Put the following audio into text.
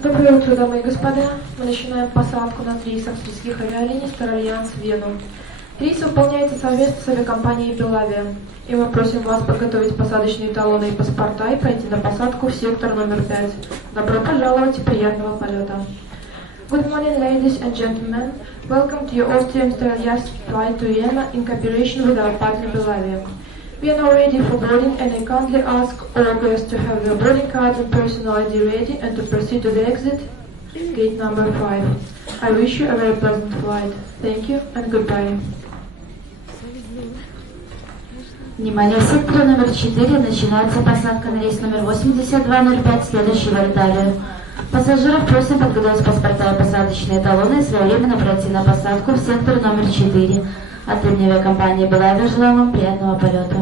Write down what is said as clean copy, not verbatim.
Доброе утро, дамы и господа. Мы начинаем посадку на рейс австрийских авиалиний Star Alliance в Вену. Рейс выполняется совместно с авиакомпанией Belavia, и мы просим вас подготовить посадочные талоны и паспорта и пройти на посадку в сектор номер 5. Добро пожаловать и приятного полета. Good morning, ladies and gentlemen. Welcome to your Austrian Star Alliance flight to Vienna in cooperation with our partner Belavia. We are now ready for boarding, and I kindly ask all guests to have their boarding cards and personal ID ready and to proceed to the exit, gate number 5. I wish you a very pleasant flight. Thank you and goodbye. Внимание, в секторе номер 4 начинается посадка на рейс номер 8205, следующий в Италию. Пассажиров просим подготовить паспорта и посадочные талоны и своевременно пройти на посадку в сектор номер 4. От имени авиакомпании Belavia желаем вам приятного полета.